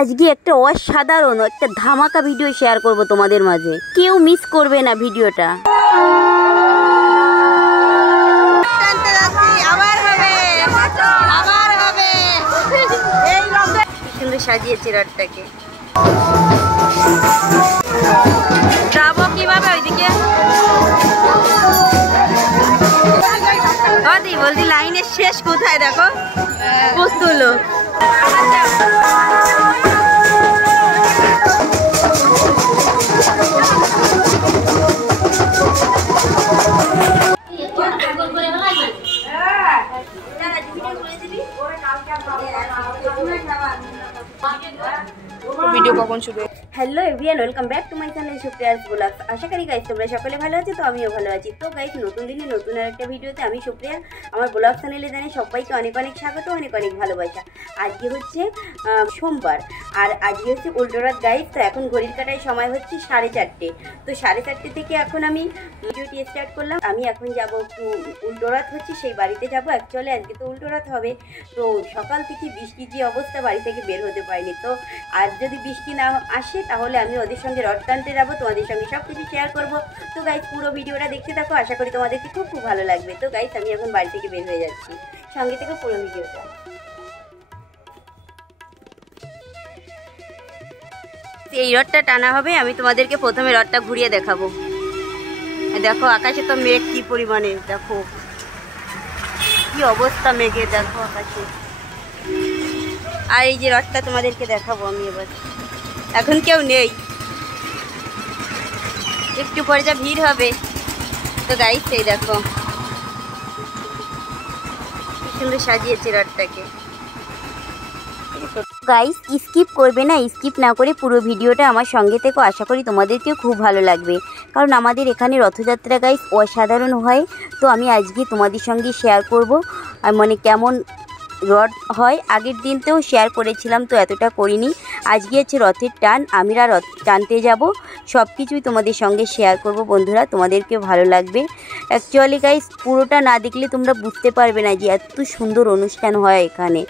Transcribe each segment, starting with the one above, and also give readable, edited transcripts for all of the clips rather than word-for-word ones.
আজকে একটা অসাধারণ একটা ধামাকা ভিডিও শেয়ার করব তোমাদের মাঝে, কেউ মিস করবে না ভিডিওটা। সুন্দর সাজিয়েছে রথটাকে। যাবো কিভাবে ওইদিকে? বলছি লাইনের শেষ কোথায় দেখো, তুলো ভিডিও কখন শুরু? Hello everyone, welcome back to my channel Supriya's blogs. আশা করি গাইস তোমরা সকলে ভালো আছো, তো আমিও ভালো আছি। তো গাইস নতুন দিনে নতুন আরেকটা ভিডিওতে আমি সুপ্রিয়া আমার ব্লগ চ্যানেলে জানাই সবাইকে অনেক অনেক স্বাগত, অনেক অনেক ভালোবাসা। আজকে হচ্ছে সোমবার আর আজকে হচ্ছে উল্টো রাত গাইস। তো এখন ঘড়ির কাটায় সময় হচ্ছে 4:30। তো 4:30 থেকে এখন আমি ভিডিওটি স্টার্ট করলাম। আমি এখন যাব একটু উল্টো রাত হচ্ছে সেই বাড়িতে যাব। অ্যাকচুয়ালি আজকে তো উল্টো রাত হবে। তো সকাল থেকে বৃষ্টির যে অবস্থা, বাড়ি থেকে বের হতে পারিনি। তো আর যদি বৃষ্টি না আসে তাহলে আমি ওদের সঙ্গে রথ টানতে যাবো, তোমাদের সঙ্গে সব কিছু শেয়ার করবো। তো গাইস পুরো ভিডিওটা দেখতে থাকো, আশা করি তোমাদেরকে খুব খুব ভালো লাগবে। তো গাইস আমি এখন বাড়ি থেকে বের হয়ে যাচ্ছি, সঙ্গে থেকে পুরো ভিডিওটা। এই রথটা টানা হবে, আমি তোমাদেরকে প্রথমে রথটা ঘুরিয়ে দেখাবো। দেখো আকাশে তো মেঘ কি পরিমাণে, দেখো কি অবস্থা মেঘে, দেখো আকাশে। আর এই যে রথটা তোমাদেরকে দেখাবো আমি এবার। এখন কেউ নেই, একটু পরে যা ভিড় হবে। তো গাইস এই দেখো কি সুন্দর সাজিয়েছে রথটাকে। গাইস স্কিপ করবে না, স্কিপ না করে পুরো ভিডিওটা আমার সঙ্গে থেকো, আশা করি তোমাদেরকেও খুব ভালো লাগবে। কারণ আমাদের এখানে রথযাত্রা গাইস অসাধারণ হয়। তো আমি আজকে তোমাদের সঙ্গে শেয়ার করব মানে কেমন রথ হয়। আগের দিনতেও শেয়ার করেছিলাম, তো এতটা করিনি। আজকে হচ্ছে রথের টান, আমরা রথ টানতে যাব, সব কিছুই তোমাদের সঙ্গে শেয়ার করব বন্ধুরা, তোমাদেরকেও ভালো লাগবে। অ্যাকচুয়ালি গাইস পুরোটা না দেখলে তোমরা বুঝতে পারবে না যে এত সুন্দর অনুষ্ঠান হয় এখানে।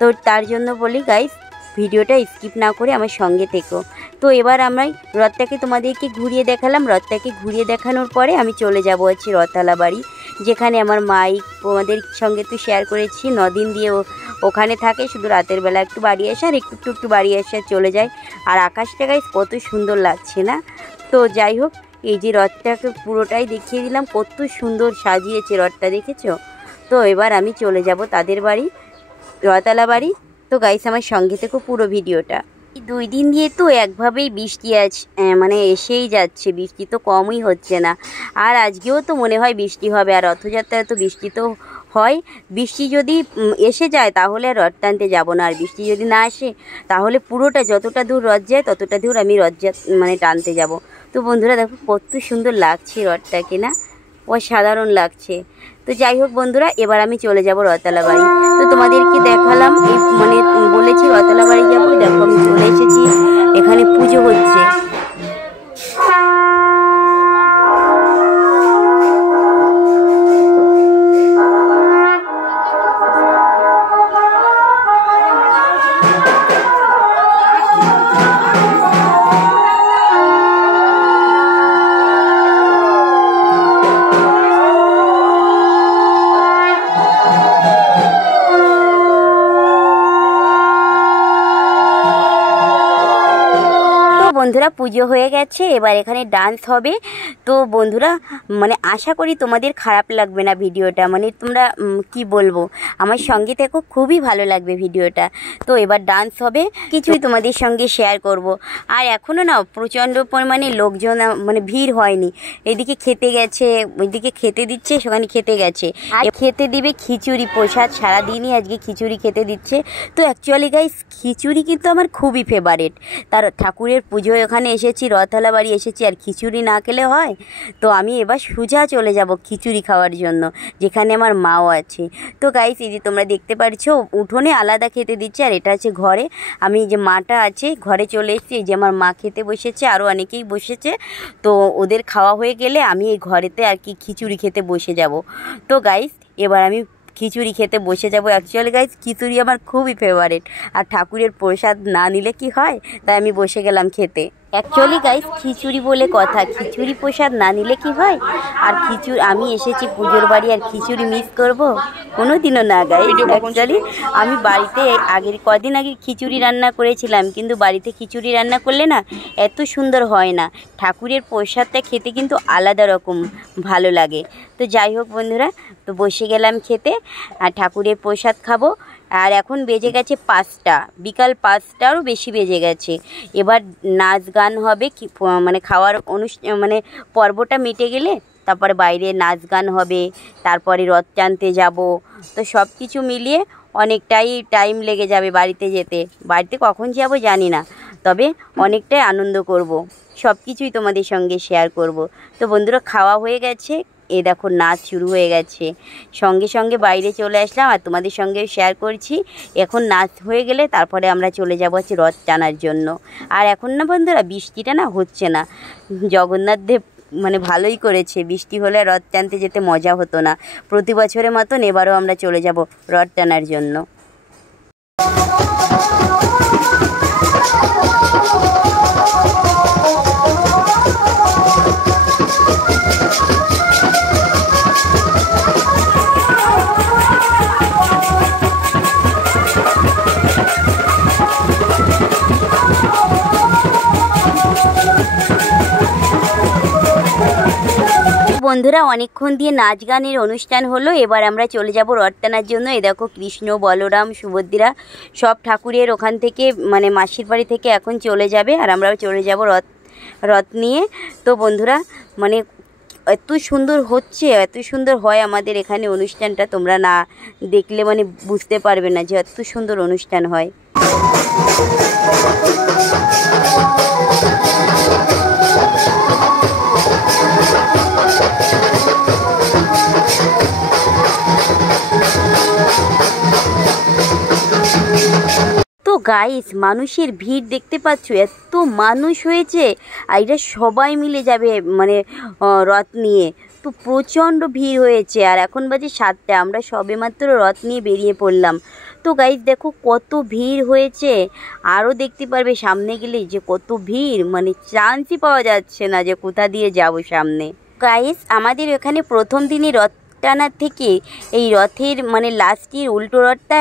তো তার জন্য বলি গাইস ভিডিওটা স্কিপ না করে আমার সঙ্গে থেকো। তো এবার আমরা রথটাকে তোমাদেরকে ঘুরিয়ে দেখালাম। রথটাকে ঘুরিয়ে দেখানোর পরে আমি চলে যাব হচ্ছে রথতলা বাড়ি, যেখানে আমার মাই তোমাদের সঙ্গে তো শেয়ার করেছি 9 দিন দিয়ে ওখানে থাকে। শুধু রাতের বেলা একটু বাড়ি আসে আর একটু বাড়ি আসে চলে যায়। আর আকাশটা গাইস কত সুন্দর লাগছে না? তো যাই হোক, এই যে রথটাকে পুরোটাই দেখিয়ে দিলাম, কত সুন্দর সাজিয়েছে রথটা, দেখেছো? তো এবার আমি চলে যাব তাদের বাড়ি, রথতলা বাড়ি। তো গাইস আমার সঙ্গে থেকো পুরো ভিডিওটা। 2 দিন দিয়ে তো একভাবেই বৃষ্টি মানে এসেই যাচ্ছে, বৃষ্টি তো কমই হচ্ছে না। আর আজকেও তো মনে হয় বৃষ্টি হবে। আর রথযাত্রায় তো বৃষ্টি তো হয়। বৃষ্টি যদি এসে যায় তাহলে আর রথ টানতে যাবো না, আর বৃষ্টি যদি না আসে তাহলে পুরোটা যতটা দূর রথ যায় ততটা দূর আমি মানে টানতে যাব। তো বন্ধুরা দেখো কত সুন্দর লাগছে রথটাকে, না অসাধারণ লাগছে। তো যাই হোক বন্ধুরা, এবার আমি চলে যাব রথতলা বাড়ি। তো তোমাদেরকে দেখালাম, এই মানে বলেছি রথতলা বাড়ি যাবো। দেখো আমি চলে এসেছি, এখানে পুজো হচ্ছে। বন্ধুরা পুজো হয়ে গেছে, এবার এখানে ডান্স হবে। তো বন্ধুরা মানে আশা করি তোমাদের খারাপ লাগবে না ভিডিওটা, মানে তোমরা কি বলবো, আমার সঙ্গে থেকো, খুবই ভালো লাগবে ভিডিওটা। তো এবার ডান্স হবে, কিছুই তোমাদের সঙ্গে শেয়ার করব। আর এখনও না প্রচণ্ড পরিমাণে লোকজন, মানে ভিড় হয়নি। এদিকে খেতে গেছে, ওইদিকে খেতে দিচ্ছে, সেখানে খেতে গেছে। আর খেতে দিবে খিচুড়ি প্রসাদ, সারাদিনই আজকে খিচুড়ি খেতে দিচ্ছে। তো অ্যাকচুয়ালি গাইস খিচুড়ি কিন্তু আমার খুবই ফেভারিট। তার ঠাকুরের পুজো এখানে এসেছি, রথতলা বাড়ি এসেছি, আর খিচুড়ি না খেলে হয়? তো আমি এবার সোজা চলে যাব খিচুড়ি খাওয়ার জন্য, যেখানে আমার মাও আছে। তো গাইস এই যে তোমরা দেখতে পাচ্ছ উঠোনে আলাদা খেতে দিচ্ছে, আর এটা আছে ঘরে। আমি যে মাটা আছে ঘরে চলে এসেছি, এই যে আমার মা খেতে বসেছে, আরও অনেকেই বসেছে। তো ওদের খাওয়া হয়ে গেলে আমি এই ঘরেতে আর কি খিচুড়ি খেতে বসে যাব। তো গাইস এবার আমি খিচুড়ি খেতে বসে যাব। অ্যাকচুয়ালি গাইস খিচুড়ি আমার খুবই ফেভারিট, আর ঠাকুরের প্রসাদ না নিলে কি হয়, তাই আমি বসে গেলাম খেতে। অ্যাকচুয়ালি গাইস খিচুড়ি বলে কথা, খিচুড়ি প্রসাদ না নিলে কি হয়। আর আমি এসেছি পুজোর বাড়ি, আর খিচুড়ি মিস করব কোনো দিনও না গাইস। অ্যাকচুয়ালি আমি বাড়িতে কদিন আগে খিচুড়ি রান্না করেছিলাম, কিন্তু বাড়িতে খিচুড়ি রান্না করলে না এত সুন্দর হয় না। ঠাকুরের প্রসাদটা খেতে কিন্তু আলাদা রকম ভালো লাগে। তো যাই হোক বন্ধুরা, তো বসে গেলাম খেতে, আর ঠাকুরের প্রসাদ খাবো। আর এখন বেজে গেছে 5টা, বিকাল 5টারও বেশি বেজে গেছে। এবার নাচ গান হবে, মানে খাওয়ার মানে পর্বটা মিটে গেলে তারপরে বাইরে নাচ গান হবে, তারপরে রথ টানতে যাব। তো সব কিছু মিলিয়ে অনেকটাই টাইম লেগে যাবে বাড়িতে যেতে। বাড়িতে কখন যাব জানি না, তবে অনেকটাই আনন্দ করব, সব কিছুই তোমাদের সঙ্গে শেয়ার করব। তো বন্ধুরা খাওয়া হয়ে গেছে, এ দেখো নাচ শুরু হয়ে গেছে। সঙ্গে সঙ্গে বাইরে চলে আসলাম আর তোমাদের সঙ্গে শেয়ার করছি। এখন নাচ হয়ে গেলে তারপরে আমরা চলে যাব হচ্ছে রথ টানার জন্য। আর এখন না বন্ধুরা বৃষ্টিটা না হচ্ছে না, জগন্নাথ দেব মানে ভালোই করেছে, বৃষ্টি হলে রথ টানতে যেতে মজা হতো না। প্রতি বছরের মতন এবারও আমরা চলে যাব রথ টানার জন্য। বন্ধুরা অনেকক্ষণ দিয়ে নাচ গানের অনুষ্ঠান হলো, এবার আমরা চলে যাব রথ টানার জন্য। এই দেখো কৃষ্ণ, বলরাম, সুভদ্রা সব ঠাকুরের ওখান থেকে মানে মাসির বাড়ি থেকে এখন চলে যাবে, আর আমরাও চলে যাব রথ নিয়ে। তো বন্ধুরা মানে এত সুন্দর হচ্ছে, এত সুন্দর হয় আমাদের এখানে অনুষ্ঠানটা, তোমরা না দেখলে মানে বুঝতে পারবে না যে এত সুন্দর অনুষ্ঠান হয়। তো গাইস মানুষের ভিড় দেখতে পাচ্ছ, এত মানুষ হয়েছে, আর এরা সবাই মিলে যাবে মানে রথ নিয়ে। তো প্রচণ্ড ভিড় হয়েছে, আর এখন বাজে 7টা, আমরা সবেমাত্র রথ নিয়ে বেরিয়ে পড়লাম। তো গাইস দেখো কত ভিড় হয়েছে, আরও দেখতে পারবে সামনে গেলে যে কত ভিড়, মানে চান্সই পাওয়া যাচ্ছে না যে কোথা দিয়ে যাব সামনে। গাইস আমাদের এখানে প্রথম দিনই রথ টানার থেকে এই রথের মানে লাস্টের উল্টো রথটা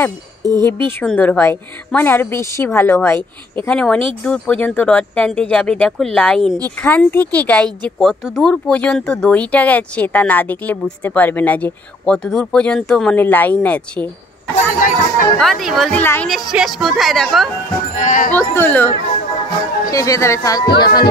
হেভি সুন্দর হয়, মানে আরও বেশি ভালো হয়। এখানে অনেক দূর পর্যন্ত রথ টানতে যাবে, দেখো লাইন। এখান থেকে গাইস যে কত দূর পর্যন্ত দড়িটা গেছে তা না দেখলে বুঝতে পারবে না যে কত দূর পর্যন্ত মানে লাইন আছে। বলছি লাইনের শেষ কোথায়, দেখো কত লোক, শেষ হয়ে যাবে এখন।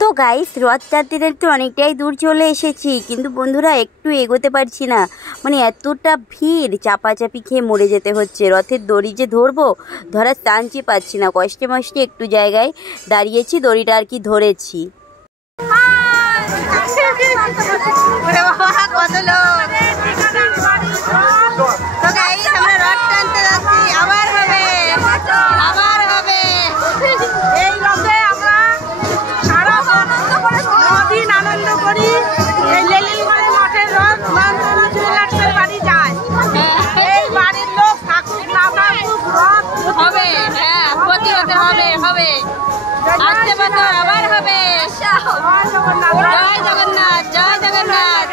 তো গাইস রথ টানতে টানতে অনেকটাই দূর চলে এসেছি, কিন্তু বন্ধুরা একটু এগোতে পারছি না, মানে এতটা ভিড়, চাপাচাপি খেয়ে মরে যেতে হচ্ছে। রথের দড়ি যে ধরবো, ধরার চান্সই পাচ্ছি না, কষ্টে মষ্টে একটু জায়গায় দাঁড়িয়েছি, দড়িটা আর কি ধরেছি। কত লোক, তো গাইস আমরা রথ টানতে যাচ্ছি, আবার হবে আবার হবে। এই রথে আমরা সারা দিন আনন্দ করি। এই লেলিনগড়ের মাঠের রথ মানতলা জুয়েলার্সের বাড়ি যায়, এই বাড়ির লোক থাকুক না থাকুক রথ হবে, হ্যাঁ প্রতি বছর হবে হবে, আসছে বছর আবার হবে। জয় জগন্নাথ, জয় জগন্নাথ।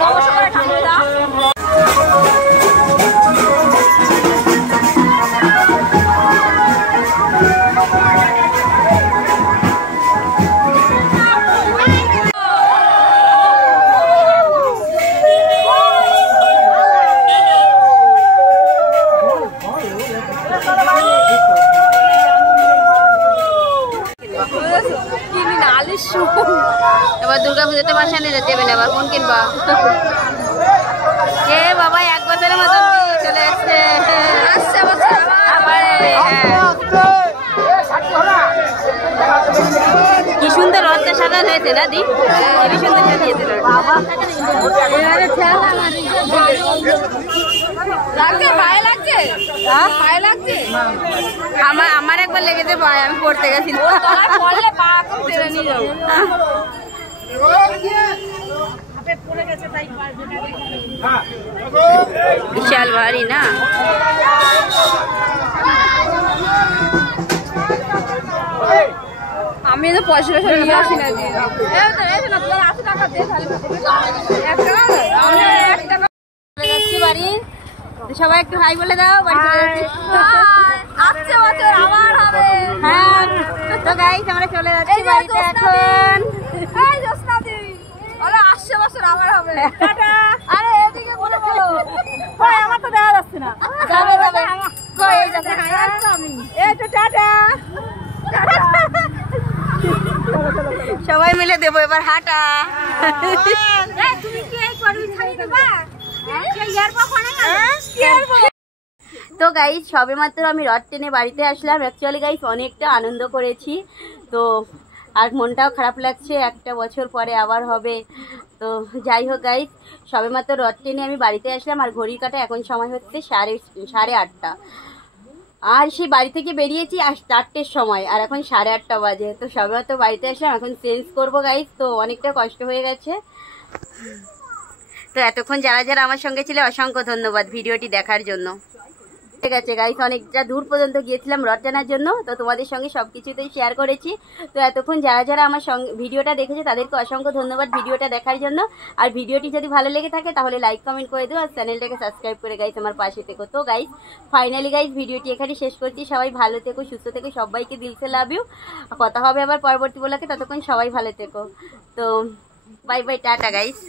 নমস্কার ঠাকুরদা। এবার দুর্গা পুজোতে বাসানে যেতে হবে না, এবার কোন কিনবা? এ বাবা 1 বছরের মতন চলে আসছে, কি সুন্দর রথটা অসাধারণ হয়েছে না দি, খুবই সুন্দর সাজিয়েছে বাবা। আমার একবার লেগেছে ভাই, আমি পড়তে গেছি বিশাল ভারী না। আমি তো পয়সা নিয়ে আসি না, বাড়ি সবাই একটু হাই বলে দাও। আসছে বছর আবার হবে। হ্যাঁ তো গাইস আমরা চলে যাচ্ছি বাড়িতে এখন। আসছে বছর আবার হবে। আরে এদিকে বলে বলো, আমার তো দেওয়া যাচ্ছে না। যাবে যাবে এই তো টাটা। সবাই মিলে দেবো এবার হাঁটা। তো গাইস সবে মাত্র আমি রথ টেনে বাড়িতে আসলাম। অ্যাকচুয়ালি গাইস অনেকটা আনন্দ করেছি, তো আর মনটাও খারাপ লাগছে, একটা বছর পরে আবার হবে। তো যাই হোক গাইস, সবে মাত্র রথ টেনে আমি বাড়িতে আসলাম, আর ঘড়ির কাটা এখন সময় হচ্ছে 8:30। আর সেই বাড়ি থেকে বেরিয়েছি 4টের সময়, আর এখন 8:30 বাজে। তো সবে মাত্র বাড়িতে আসলাম, এখন চেঞ্জ করবো গাইস, তো অনেকটা কষ্ট হয়ে গেছে। তো এতক্ষণ যারা যারা আমার সঙ্গে ছিল অসংখ্য ধন্যবাদ ভিডিওটি দেখার জন্য। ঠিক আছে গাইস, অনেকটা দূর পর্যন্ত গিয়েছিলাম রথ টানার জন্য, তো তোমাদের সঙ্গে সব কিছুতেই শেয়ার করেছি। তো এতক্ষণ যারা যারা আমার সঙ্গে ভিডিওটা দেখেছে তাদেরকে অসংখ্য ধন্যবাদ ভিডিওটা দেখার জন্য। আর ভিডিওটি যদি ভালো লেগে থাকে তাহলে লাইক কমেন্ট করে দিও, আর চ্যানেলটাকে সাবস্ক্রাইব করে গাইস আমার পাশে থেকো। তো গাইস ফাইনালি গাইস ভিডিওটি এখানে শেষ করছি। সবাই ভালো থেকো, সুস্থ থেকো, সবাইকে দিলসে লাভ ইউ। কথা হবে আবার পরবর্তী ব্লগে, ততক্ষণ সবাই ভালো থেকো। তো বাই বাই, টাটা গাইস।